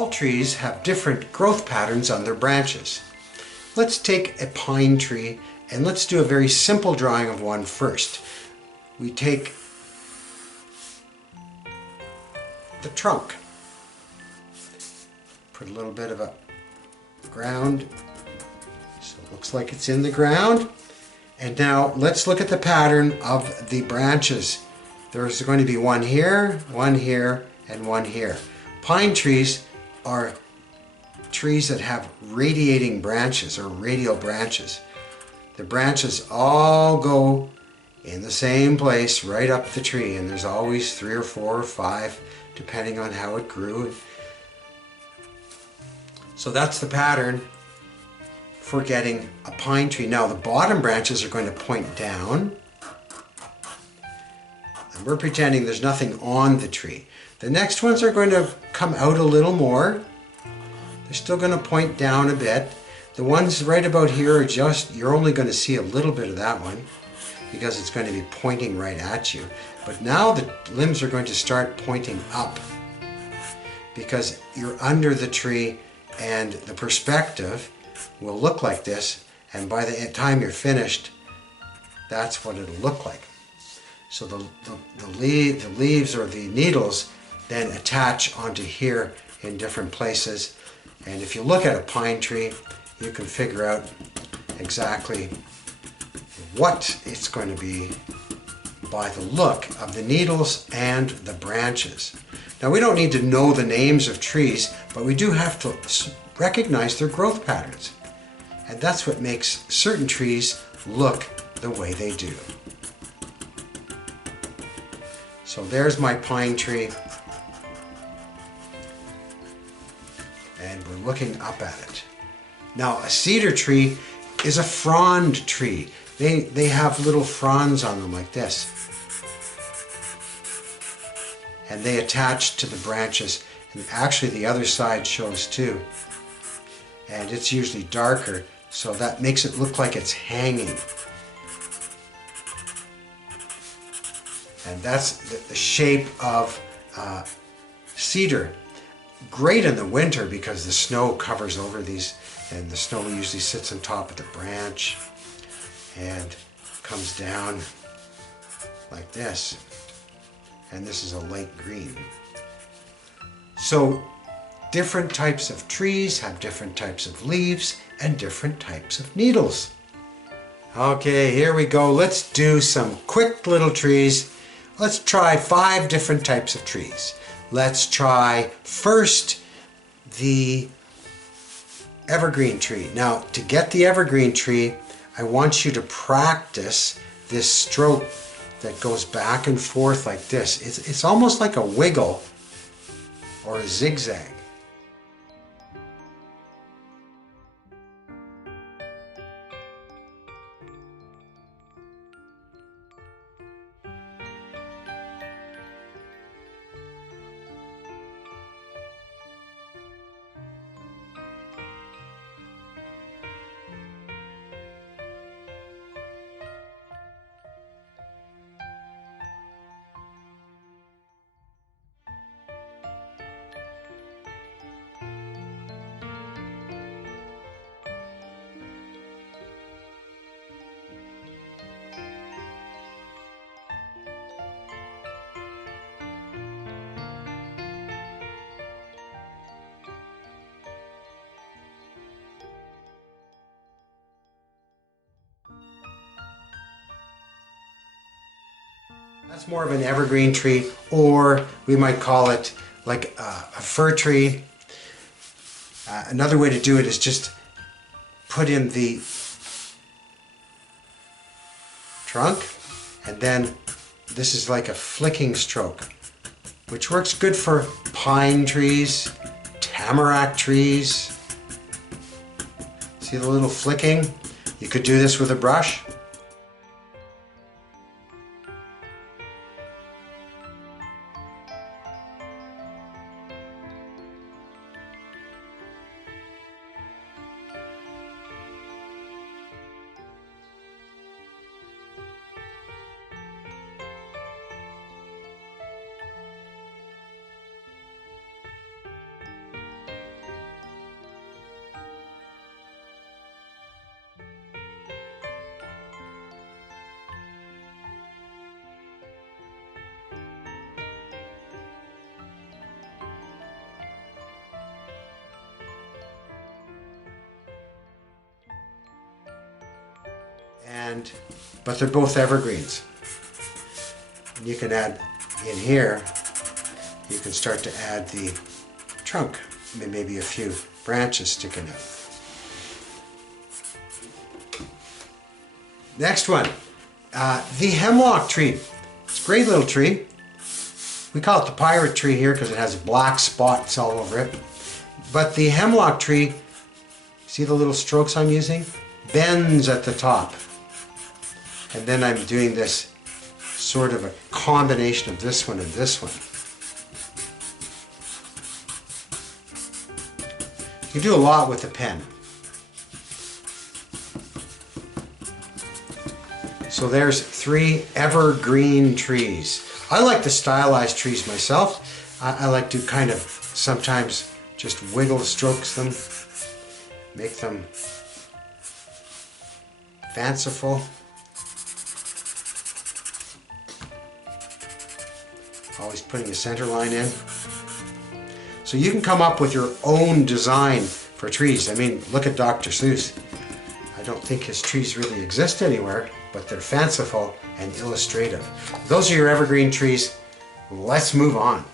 All trees have different growth patterns on their branches. Let's take a pine tree and let's do a very simple drawing of one first. We take the trunk, put a little bit of a ground, so it looks like it's in the ground. And now let's look at the pattern of the branches. There's going to be one here, and one here. Pine trees are trees that have radiating branches or radial branches. The branches all go in the same place right up the tree, and there's always 3 or 4 or 5 depending on how it grew. So that's the pattern for getting a pine tree. Now the bottom branches are going to point down, and we're pretending there's nothing on the tree. The next ones are going to come out a little more. They're still going to point down a bit. The ones right about here are just, you're only going to see a little bit of that one because it's going to be pointing right at you. But now the limbs are going to start pointing up because you're under the tree and the perspective will look like this, and by the time you're finished, that's what it'll look like. So the leaves or the needles then attach onto here in different places. And if you look at a pine tree, you can figure out exactly what it's going to be by the look of the needles and the branches. Now we don't need to know the names of trees, but we do have to recognize their growth patterns. And that's what makes certain trees look the way they do. So there's my pine tree. And we're looking up at it. Now a cedar tree is a frond tree. They have little fronds on them like this. And they attach to the branches. And actually the other side shows too. And it's usually darker, so that makes it look like it's hanging. And that's the shape of cedar. Great in the winter because the snow covers over these, and the snow usually sits on top of the branch and comes down like this. And this is a light green. So different types of trees have different types of leaves and different types of needles. Okay, here we go. Let's do some quick little trees. Let's try 5 different types of trees. Let's try first the evergreen tree. Now, to get the evergreen tree, I want you to practice this stroke that goes back and forth like this. It's almost like a wiggle or a zigzag. That's more of an evergreen tree, or we might call it like a fir tree. Another way to do it is just put in the trunk, and then this is like a flicking stroke, which works good for pine trees, tamarack trees. See the little flicking? You could do this with a brush. but they're both evergreens. And you can add in here, you can start to add the trunk, maybe a few branches sticking out. Next one, the hemlock tree. It's a great little tree. We call it the pirate tree here because it has black spots all over it. But the hemlock tree, see the little strokes I'm using? Bends at the top. And then I'm doing this sort of a combination of this one and this one. You do a lot with the pen. So there's 3 evergreen trees. I like to stylize trees myself. I like to kind of sometimes just wiggle strokes them, make them fanciful. Always putting a center line in. So you can come up with your own design for trees. I mean, look at Dr. Seuss. I don't think his trees really exist anywhere, but they're fanciful and illustrative. Those are your evergreen trees. Let's move on.